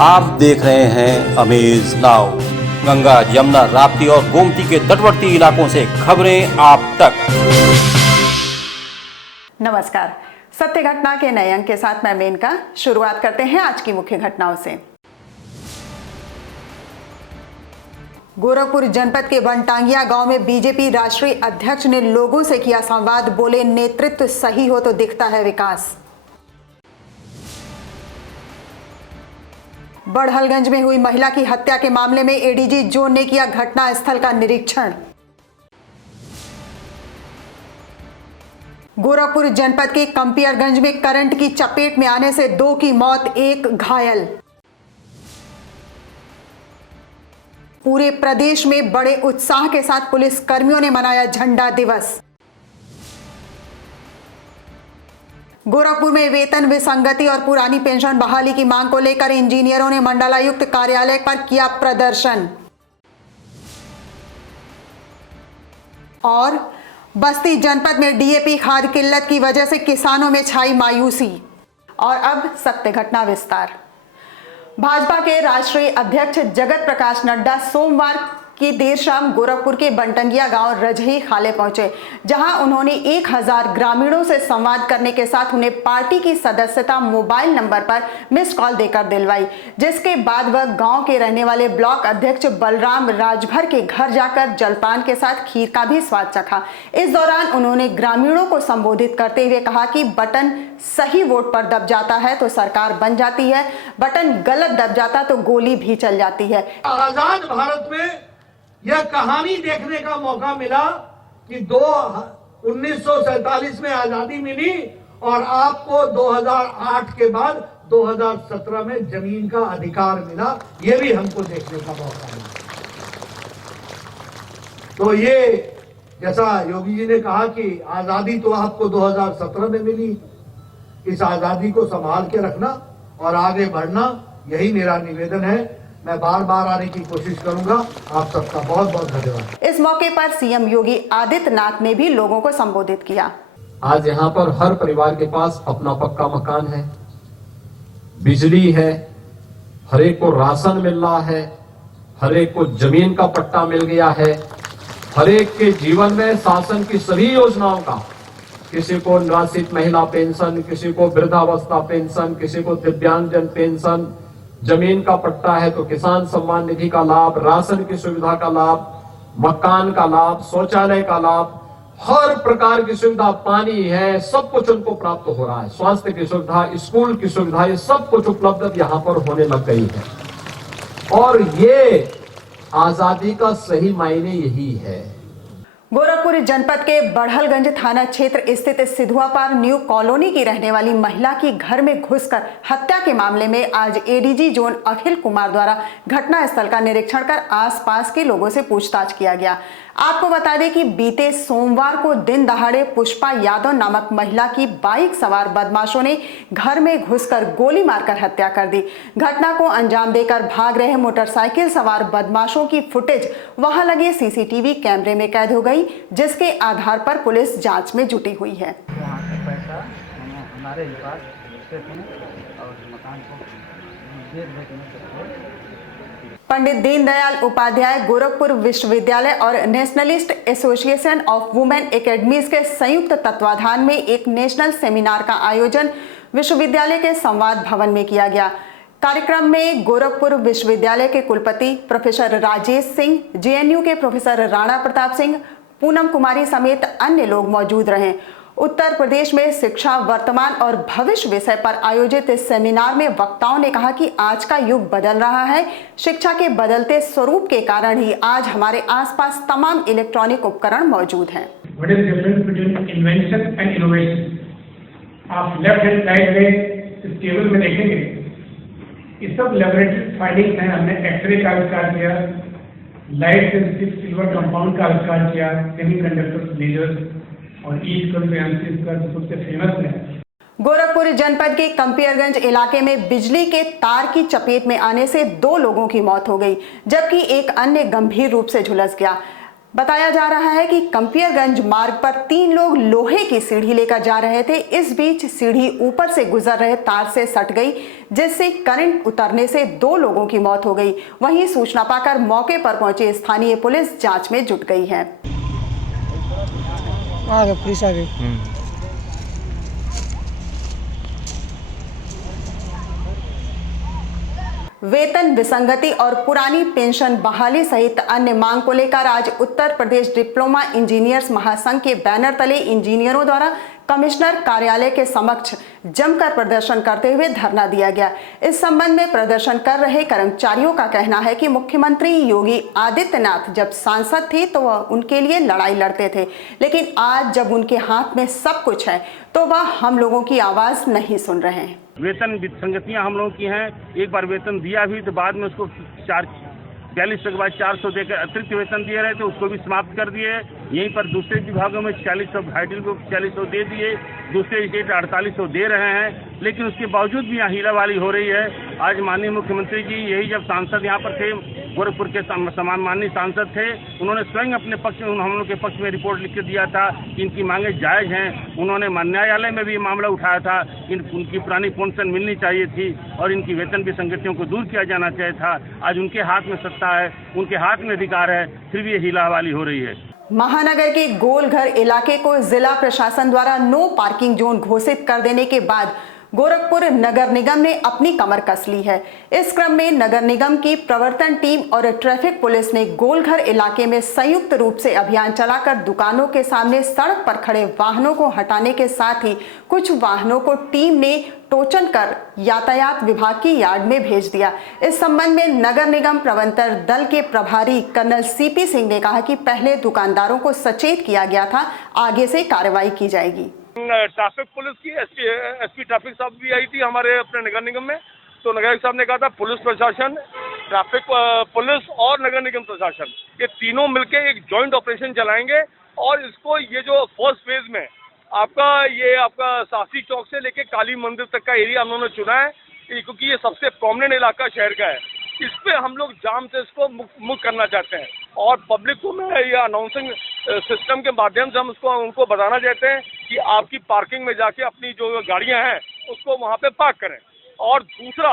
आप देख रहे हैं अमेज नाउ। गंगा, यमुना, राप्ती और गोमती के तटवर्ती इलाकों से खबरें आप तक। नमस्कार, सत्य घटना के नए अंक के साथ मैं मेनका। शुरुआत करते हैं आज की मुख्य घटनाओं से। गोरखपुर जनपद के वनटांगिया गांव में बीजेपी राष्ट्रीय अध्यक्ष ने लोगों से किया संवाद। बोले, नेतृत्व सही हो तो दिखता है विकास। बड़हलगंज में हुई महिला की हत्या के मामले में एडीजी जोन ने किया घटनास्थल का निरीक्षण। गोरखपुर जनपद के कंपियरगंज में करंट की चपेट में आने से 2 की मौत, 1 घायल। पूरे प्रदेश में बड़े उत्साह के साथ पुलिस कर्मियों ने मनाया झंडा दिवस। गोरखपुर में वेतन विसंगति और पुरानी पेंशन बहाली की मांग को लेकर इंजीनियरों ने मंडलायुक्त कार्यालय पर किया प्रदर्शन। और बस्ती जनपद में डीएपी खाद किल्लत की वजह से किसानों में छाई मायूसी। और अब सत्य घटना विस्तार। भाजपा के राष्ट्रीय अध्यक्ष जगत प्रकाश नड्डा सोमवार की देर शाम गोरखपुर के बनटंगिया गांव रजही खाले पहुंचे, जहां उन्होंने 1000 ग्रामीणों से संवाद करने के साथ उन्हें पार्टी की सदस्यता मोबाइल नंबर पर मिस कॉल देकर दिलवाई। जिसके बाद वह गांव के रहने वाले ब्लॉक अध्यक्ष बलराम राजभर के घर जाकर जलपान के साथ खीर का भी स्वाद चखा। इस दौरान उन्होंने ग्रामीणों को संबोधित करते हुए कहा कि बटन सही वोट पर दब जाता है तो सरकार बन जाती है, बटन गलत दब जाता तो गोली भी चल जाती है। आजाद भारत में यह कहानी देखने का मौका मिला कि 1947 में आजादी मिली और आपको 2008 के बाद 2017 में जमीन का अधिकार मिला। यह भी हमको देखने का मौका मिला। तो ये जैसा योगी जी ने कहा कि आजादी तो आपको 2017 में मिली, इस आजादी को संभाल के रखना और आगे बढ़ना, यही मेरा निवेदन है। मैं बार बार आने की कोशिश करूंगा। आप सबका बहुत बहुत धन्यवाद। इस मौके पर सीएम योगी आदित्यनाथ ने भी लोगों को संबोधित किया। आज यहाँ पर हर परिवार के पास अपना पक्का मकान है, बिजली है, हर एक को राशन मिल रहा है, हर एक को जमीन का पट्टा मिल गया है, हर एक के जीवन में शासन की सभी योजनाओं का, किसी को निराश्रित महिला पेंशन, किसी को वृद्धावस्था पेंशन, किसी को दिव्यांगजन पेंशन, जमीन का पट्टा है तो किसान सम्मान निधि का लाभ, राशन की सुविधा का लाभ, मकान का लाभ, शौचालय का लाभ, हर प्रकार की सुविधा, पानी है, सब कुछ उनको प्राप्त हो रहा है। स्वास्थ्य की सुविधा, स्कूल की सुविधा, ये सब कुछ उपलब्ध यहाँ पर होने लग गई है। और ये आजादी का सही मायने यही है। गोरखपुर जनपद के बड़हलगंज थाना क्षेत्र स्थित सिधुआपार न्यू कॉलोनी की रहने वाली महिला की घर में घुसकर हत्या के मामले में आज एडीजी जोन अखिल कुमार द्वारा घटनास्थल का निरीक्षण कर आसपास के लोगों से पूछताछ किया गया। आपको बता दें कि बीते सोमवार को दिन दहाड़े पुष्पा यादव नामक महिला की बाइक सवार बदमाशों ने घर में घुसकर गोली मारकर हत्या कर दी। घटना को अंजाम देकर भाग रहे मोटरसाइकिल सवार बदमाशों की फुटेज वहां लगे सीसीटीवी कैमरे में कैद हो गई, जिसके आधार पर पुलिस जांच में जुटी हुई है। पैसा हमारे ही पास और मकान को पंडित दीनदयाल उपाध्याय गोरखपुर विश्वविद्यालय और nationalist association of women academies के संयुक्त तत्वाधान में एक नेशनल सेमिनार का आयोजन विश्वविद्यालय के संवाद भवन में किया गया। कार्यक्रम में गोरखपुर विश्वविद्यालय के कुलपति प्रोफेसर राजेश सिंह, जेएनयू के प्रोफेसर राणा प्रताप सिंह, पूनम कुमारी समेत अन्य लोग मौजूद रहे। उत्तर प्रदेश में शिक्षा वर्तमान और भविष्य विषय पर आयोजित इस सेमिनार में वक्ताओं ने कहा कि आज का युग बदल रहा है। शिक्षा के बदलते स्वरूप के कारण ही आज हमारे आसपास तमाम इलेक्ट्रॉनिक उपकरण मौजूद हैं। What is the difference between invention and innovation? आप लेफ्ट हैंड साइड में इस टेबल में देखेंगे, ये सब लेबोरेटरी फाइंडिंग्स हैं। हमने एक्सरे का आविष्कार किया, लाइट सेंसिटिव सिल्वर कंपाउंड का आविष्कार किया, सेमीकंडक्टर लेजर्स और सबसे फेमस है। गोरखपुर जनपद के कंपियरगंज इलाके में बिजली के तार की चपेट में आने से 2 लोगों की मौत हो गई, जबकि एक अन्य गंभीर रूप से झुलस गया। बताया जा रहा है कि कंपियरगंज मार्ग पर 3 लोग लोहे की सीढ़ी लेकर जा रहे थे। इस बीच सीढ़ी ऊपर से गुजर रहे तार से सट गई, जिससे करंट उतरने से 2 लोगों की मौत हो गई। वहीं सूचना पाकर मौके पर पहुंची स्थानीय पुलिस जांच में जुट गई है। पुलिस आ गई। वेतन विसंगति और पुरानी पेंशन बहाली सहित अन्य मांग को लेकर आज उत्तर प्रदेश डिप्लोमा इंजीनियर्स महासंघ के बैनर तले इंजीनियरों द्वारा कमिश्नर कार्यालय के समक्ष जमकर प्रदर्शन करते हुए धरना दिया गया। इस संबंध में प्रदर्शन कर रहे कर्मचारियों का कहना है कि मुख्यमंत्री योगी आदित्यनाथ जब सांसद थे तो वह उनके लिए लड़ाई लड़ते थे, लेकिन आज जब उनके हाथ में सब कुछ है तो वह हम लोगों की आवाज नहीं सुन रहे हैं। वेतन विसंगतियां हम लोगों की हैं। एक बार वेतन दिया भी तो बाद में उसको 42 के बाद 400 देकर अतिरिक्त वेतन दिए रहे थे, उसको भी समाप्त कर दिए। यहीं पर दूसरे विभागों में 4600 हाइडल को 4600 दे दिए, दूसरे स्टेट 4800 दे रहे हैं, लेकिन उसके बावजूद भी यहाँ हीलावाली हो रही है। आज माननीय मुख्यमंत्री जी यही जब सांसद यहाँ पर थे, गोरखपुर के समान माननीय सांसद थे, उन्होंने स्वयं अपने पक्ष में हम लोग के पक्ष में रिपोर्ट लिख के दिया था कि इनकी मांगे जायज़ हैं। उन्होंने न्यायालय में भी मामला उठाया था, उनकी पुरानी पेंशन मिलनी चाहिए थी और इनकी वेतन विसंगतियों को दूर किया जाना चाहिए था। आज उनके हाथ में सत्ता है, उनके हाथ में अधिकार है, फिर भी ये हीलावाली हो रही है। महानगर के गोलघर इलाके को जिला प्रशासन द्वारा नो पार्किंग जोन घोषित कर देने के बाद गोरखपुर नगर निगम ने अपनी कमर कस ली है। इस क्रम में नगर निगम की प्रवर्तन टीम और ट्रैफिक पुलिस ने गोलघर इलाके में संयुक्त रूप से अभियान चलाकर दुकानों के सामने सड़क पर खड़े वाहनों को हटाने के साथ ही कुछ वाहनों को टीम ने टोचन कर यातायात विभाग की यार्ड में भेज दिया। इस संबंध में नगर निगम प्रबंधन दल के प्रभारी कर्नल सीपी सिंह ने कहा कि पहले दुकानदारों को सचेत किया गया था, आगे से कार्रवाई की जाएगी। ट्रैफिक पुलिस की एसपी ट्रैफिक साहब भी आई थी हमारे अपने नगर निगम में, तो नगर साहब ने कहा था पुलिस प्रशासन, ट्रैफिक पुलिस और नगर निगम प्रशासन ये तीनों मिलके एक जॉइंट ऑपरेशन चलाएंगे और इसको ये जो फर्स्ट फेज में आपका सासी चौक से लेके काली मंदिर तक का एरिया हम लोगों ने चुना है, क्योंकि ये सबसे प्रोमिनेंट इलाका शहर का है। इस पे हम लोग जाम से इसको मुक्त करना चाहते हैं और पब्लिक को मैं ये अनाउंसिंग सिस्टम के माध्यम से हम उनको बताना चाहते हैं कि आपकी पार्किंग में जाके अपनी जो गाड़ियां हैं उसको वहाँ पे पार्क करें। और दूसरा,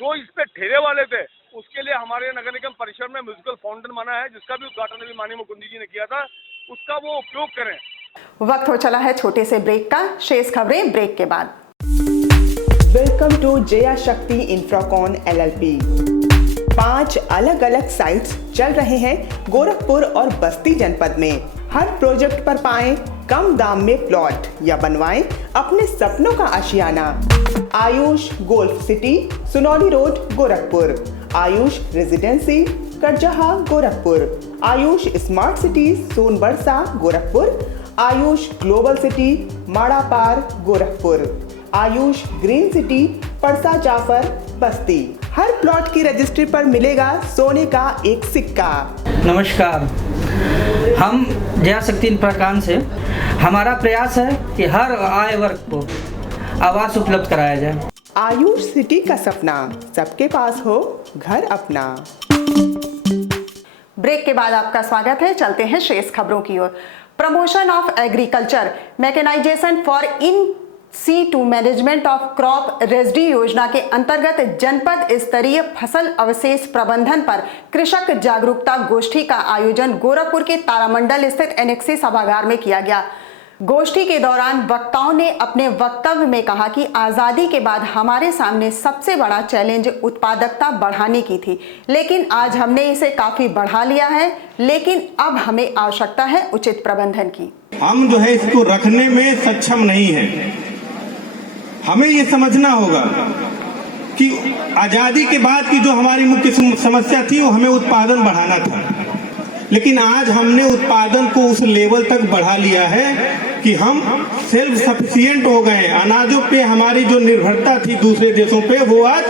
जो इस पे ठेले वाले थे उसके लिए हमारे नगर निगम परिसर में म्यूजिकल फाउंटेन बना है, जिसका भी उद्घाटन अभी माननीय मुख्यमंत्री जी ने किया था, उसका वो उपयोग करें। वक्त हो चला है छोटे से ब्रेक का। शेष खबरें ब्रेक के बाद। वेलकम टू जया शक्ति इंफ्राकॉन LLP। 5 अलग अलग साइट्स चल रहे हैं गोरखपुर और बस्ती जनपद में। हर प्रोजेक्ट पर पाएं कम दाम में प्लॉट या बनवाएं अपने सपनों का आशियाना। Ayush Golf City, Sunauli Road, Gorakhpur. Ayush Residency, Karjaha, Gorakhpur. Ayush Smart City, Sonbarsa, Gorakhpur. Ayush Global City, Marapar, Gorakhpur. Ayush Green City, Parsa Jafar, Basti. हर प्लॉट की रजिस्ट्री पर मिलेगा सोने का एक सिक्का। नमस्कार, हम जया शक्ति इंफ्राकॉन से हमारा प्रयास है कि हर आय वर्ग को आवास उपलब्ध कराया जाए। आयुष सिटी का सपना, सबके पास हो घर अपना। ब्रेक के बाद आपका स्वागत है। चलते हैं शेष खबरों की ओर। Promotion of agriculture mechanisation for in C2 management of crop residue योजना के अंतर्गत जनपद स्तरीय फसल अवशेष प्रबंधन पर कृषक जागरूकता गोष्ठी का आयोजन गोरखपुर के तारामंडल स्थित एनेक्सी सभागार में किया गया। गोष्ठी के दौरान वक्ताओं ने अपने वक्तव्य में कहा कि आज़ादी के बाद हमारे सामने सबसे बड़ा चैलेंज उत्पादकता बढ़ाने की थी, लेकिन आज हमने इसे काफी बढ़ा लिया है, लेकिन अब हमें आवश्यकता है उचित प्रबंधन की। हम जो है इसको रखने में सक्षम नहीं है। हमें ये समझना होगा कि आजादी के बाद की जो हमारी मुख्य समस्या थी वो हमें उत्पादन बढ़ाना था, लेकिन आज हमने उत्पादन को उस लेवल तक बढ़ा लिया है कि हम सेल्फ सफिशिएंट हो गए। अनाजों पे हमारी जो निर्भरता थी दूसरे देशों पे वो आज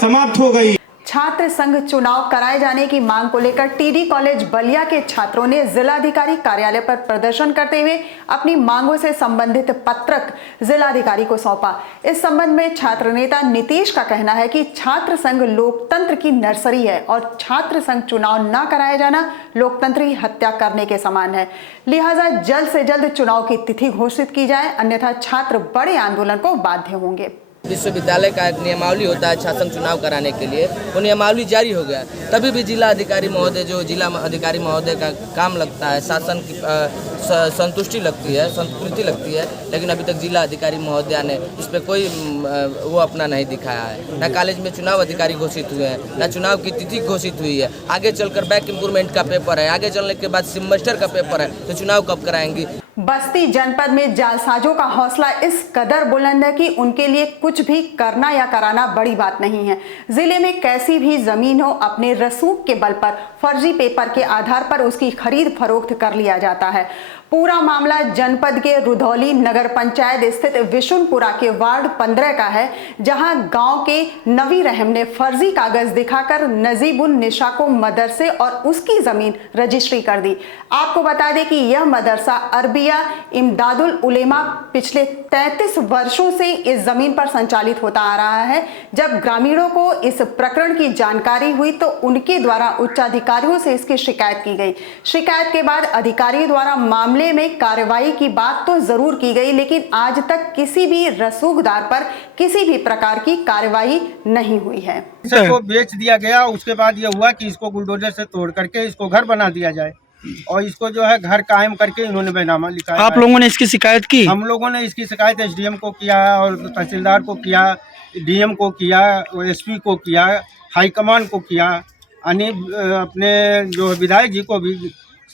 समाप्त हो गई। छात्र संघ चुनाव कराए जाने की मांग को लेकर टीडी कॉलेज बलिया के छात्रों ने जिलाधिकारी कार्यालय पर प्रदर्शन करते हुए अपनी मांगों से संबंधित पत्रक जिलाधिकारी को सौंपा। इस संबंध में छात्र नेता नीतीश का कहना है कि छात्र संघ लोकतंत्र की नर्सरी है और छात्र संघ चुनाव न कराया जाना लोकतंत्र की हत्या करने के समान है। लिहाजा जल्द से जल्द चुनाव की तिथि घोषित की जाए, अन्यथा छात्र बड़े आंदोलन को बाध्य होंगे। विश्वविद्यालय का एक नियमावली होता है छात्र संघ चुनाव कराने के लिए, वो नियमावली जारी हो गया, तभी भी जिला अधिकारी महोदय जो जिला अधिकारी महोदय का काम लगता है, शासन की संतुष्टि लगती है, संस्कृति लगती है, लेकिन अभी तक जिला अधिकारी महोदय ने इस पर कोई वो अपना नहीं दिखाया है। न कॉलेज में चुनाव अधिकारी घोषित हुए हैं, न चुनाव की तिथि घोषित हुई है। आगे चलकर बैक इम्प्रूवमेंट का पेपर है, आगे चलने के बाद सेमेस्टर का पेपर है, तो चुनाव कब कराएंगी। बस्ती जनपद में जालसाजों का हौसला इस कदर बुलंद है कि उनके लिए कुछ भी करना या कराना बड़ी बात नहीं है। जिले में कैसी भी जमीन हो, अपने रसूख के बल पर फर्जी पेपर के आधार पर उसकी खरीद फरोख्त कर लिया जाता है। पूरा मामला जनपद के रुधौली नगर पंचायत स्थित विशुनपुरा के वार्ड 15 का है, जहां गांव के नवी रहम ने फर्जी कागज दिखाकर नजीबुन निशा को मदरसे और उसकी जमीन रजिस्ट्री कर दी। आपको बता दें कि यह मदरसा अरबिया इमदादुल उलेमा पिछले 33 वर्षों से इस जमीन पर संचालित होता आ रहा है। जब ग्रामीणों को इस प्रकरण की जानकारी हुई तो उनके द्वारा उच्चाधिकारियों से इसकी शिकायत की गई। शिकायत के बाद अधिकारियों द्वारा मामले में कार्रवाई की बात तो जरूर की गई, लेकिन आज तक किसी भी रसूखदार पर किसी भी प्रकार की कार्रवाई नहीं हुई है। इसको बेच दिया गया, उसके बाद ये हुआ कि इसको बुलडोजर से तोड़ करके इसको घर बना दिया जाए और इसको जो है घर कायम करके इन्होंने बैनामा लिखा है। आप लोगों ने इसकी शिकायत की? हम लोगों ने इसकी शिकायत एसडीएम को किया और तहसीलदार को किया, डीएम को किया, एसपी को किया, हाईकमान को किया, अपने जो विधायक जी को भी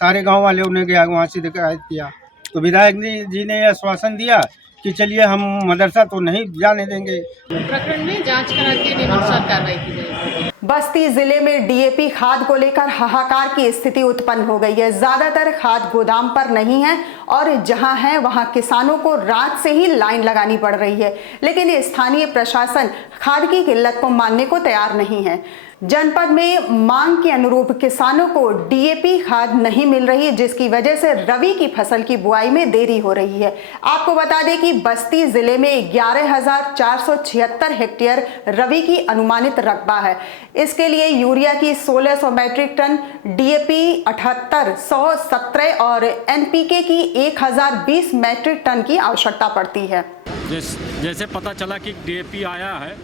सारे गांव वाले उन्हें गया वहाँ से शिकायत किया। तो विधायक जी ने आश्वासन दिया कि चलिए हम मदरसा तो नहीं जाने देंगे, प्रकरण में जांच करा के नियमानुसार कार्रवाई की जाएगी। बस्ती जिले में डीएपी खाद को लेकर हाहाकार की स्थिति उत्पन्न हो गई है। ज्यादातर खाद गोदाम पर नहीं है और जहां है वहां किसानों को रात से ही लाइन लगानी पड़ रही है, लेकिन स्थानीय प्रशासन खाद की किल्लत को मानने को तैयार नहीं है। जनपद में मांग के अनुरूप किसानों को डीएपी खाद नहीं मिल रही, जिसकी वजह से रबी की फसल की बुआई में देरी हो रही है। आपको बता दें कि बस्ती जिले में 11,476 हेक्टेयर रबी की अनुमानित रकबा है। इसके लिए यूरिया की 1600 मैट्रिक टन, डीएपी 7817 और एनपीके की 1020 मैट्रिक टन की आवश्यकता पड़ती है। जैसे पता चला कि डीएपी आया है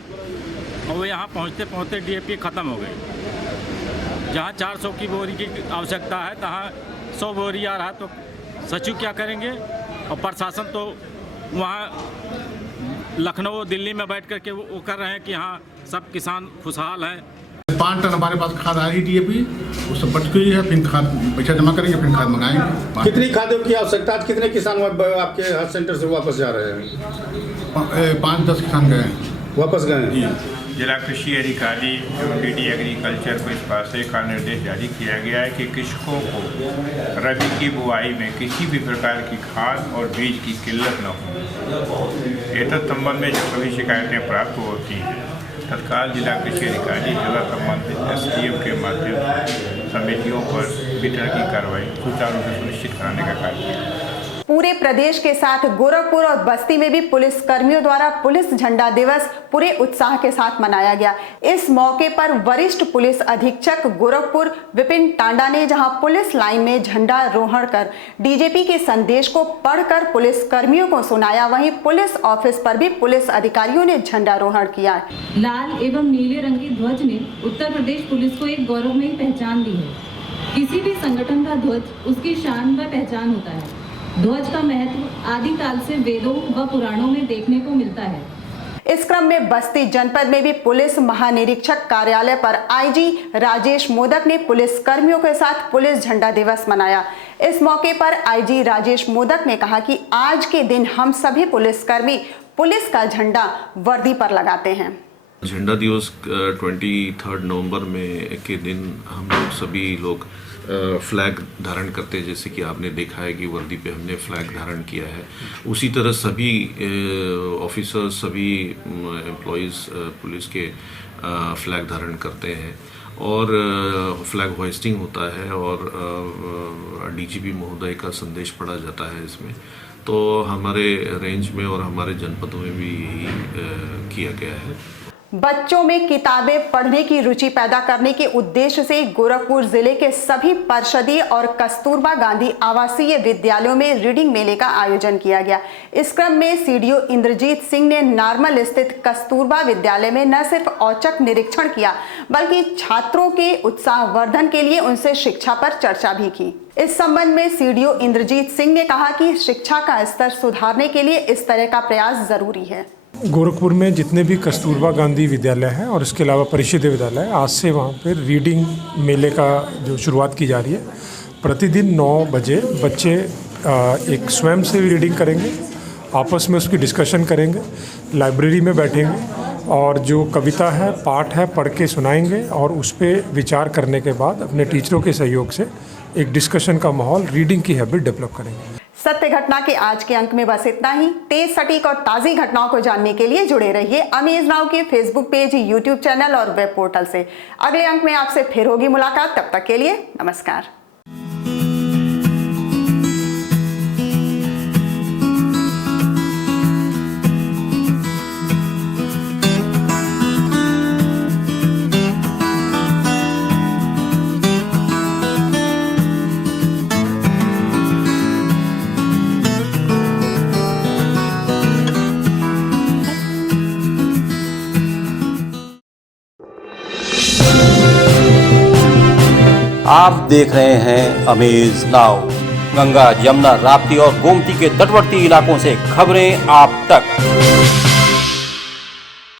और वो यहाँ पहुँचते पहुँचते डीएपी ख़त्म हो गई। जहाँ 400 की बोरी की आवश्यकता है तहाँ 100 बोरी आ रहा, तो सचिव क्या करेंगे? और प्रशासन तो वहाँ लखनऊ दिल्ली में बैठ कर के वो कर रहे हैं कि हाँ सब किसान खुशहाल हैं। 5 टन हमारे पास खाद आ रही डीएपी, वो सब बच गई है, फिर खाद पैसा जमा करेंगे, फिर खाद मंगाएंगे। कितनी खादों की आवश्यकता है? कितने किसान आपके हेल्थ सेंटर से वापस जा रहे हैं? 5-10 किसान गए हैं, वापस गए हैं। जिला कृषि अधिकारी एवं डीडी एग्रीकल्चर को इस बात का निर्देश जारी किया गया है कि कृषकों को रबी की बुआई में किसी भी प्रकार की खाद और बीज की किल्लत न हो। एतत् संबंध में जब कभी शिकायतें प्राप्त होती हैं तत्काल जिला कृषि अधिकारी जिला संबंधित एसडीएम के माध्यम से समितियों पर वितरण की कार्रवाई सुचारू रूप से सुनिश्चित कराने का कार्य किया। पूरे प्रदेश के साथ गोरखपुर और बस्ती में भी पुलिस कर्मियों द्वारा पुलिस झंडा दिवस पूरे उत्साह के साथ मनाया गया। इस मौके पर वरिष्ठ पुलिस अधीक्षक गोरखपुर विपिन टांडा ने जहां पुलिस लाइन में झंडा रोहण कर डीजीपी के संदेश को पढ़कर पुलिस कर्मियों को सुनाया, वहीं पुलिस ऑफिस पर भी पुलिस अधिकारियों ने झंडारोहण किया। लाल एवं नीले रंग के ध्वज ने उत्तर प्रदेश पुलिस को एक गौरवमयी पहचान दी है। किसी भी संगठन का ध्वज उसकी शान व पहचान होता है। ध्वज का महत्व आदिकाल से वेदों व पुराणों में देखने को मिलता है। इस क्रम में बस्ती जनपद में भी पुलिस महानिरीक्षक कार्यालय पर आईजी राजेश मोदक ने पुलिस कर्मियों के साथ पुलिस झंडा दिवस मनाया। इस मौके पर आईजी राजेश मोदक ने कहा कि आज के दिन हम सभी पुलिसकर्मी पुलिस का झंडा वर्दी पर लगाते हैं। झंडा दिवस 23 नवंबर में के दिन हम लोग सभी लोग फ्लैग धारण करते हैं, जैसे कि आपने देखा है कि वर्दी पे हमने फ्लैग धारण किया है, उसी तरह सभी ऑफिसर्स, सभी एम्प्लॉयज़ पुलिस के फ्लैग धारण करते हैं और फ्लैग होइस्टिंग होता है और डीजीपी महोदय का संदेश पढ़ा जाता है इसमें। तो हमारे रेंज में और हमारे जनपदों में भी यही किया गया है। बच्चों में किताबें पढ़ने की रुचि पैदा करने के उद्देश्य से गोरखपुर जिले के सभी परिषदीय और कस्तूरबा गांधी आवासीय विद्यालयों में रीडिंग मेले का आयोजन किया गया। इस क्रम में सीडीओ इंद्रजीत सिंह ने नार्मल स्थित कस्तूरबा विद्यालय में न सिर्फ औचक निरीक्षण किया बल्कि छात्रों के उत्साहवर्धन के लिए उनसे शिक्षा पर चर्चा भी की। इस संबंध में सीडीओ इंद्रजीत सिंह ने कहा कि शिक्षा का स्तर सुधारने के लिए इस तरह का प्रयास जरूरी है। गोरखपुर में जितने भी कस्तूरबा गांधी विद्यालय हैं और इसके अलावा परिषदीय विद्यालय है, आज से वहाँ पर रीडिंग मेले का जो शुरुआत की जा रही है। प्रतिदिन 9 बजे बच्चे एक स्वयं से रीडिंग करेंगे, आपस में उसकी डिस्कशन करेंगे, लाइब्रेरी में बैठेंगे और जो कविता है, पाठ है, पढ़ के सुनाएंगे और उस पर विचार करने के बाद अपने टीचरों के सहयोग से एक डिस्कशन का माहौल, रीडिंग की हैबिट डेवलप करेंगे। सत्य घटना के आज के अंक में बस इतना ही। तेज, सटीक और ताज़ी घटनाओं को जानने के लिए जुड़े रहिए अमेज नाउ के फेसबुक पेज, यूट्यूब चैनल और वेब पोर्टल से। अगले अंक में आपसे फिर होगी मुलाकात। तब तक के लिए नमस्कार। आप देख रहे हैं अमेज नाउ। गंगा, यमुना, राप्ती और गोमती के तटवर्ती इलाकों से खबरें आप तक।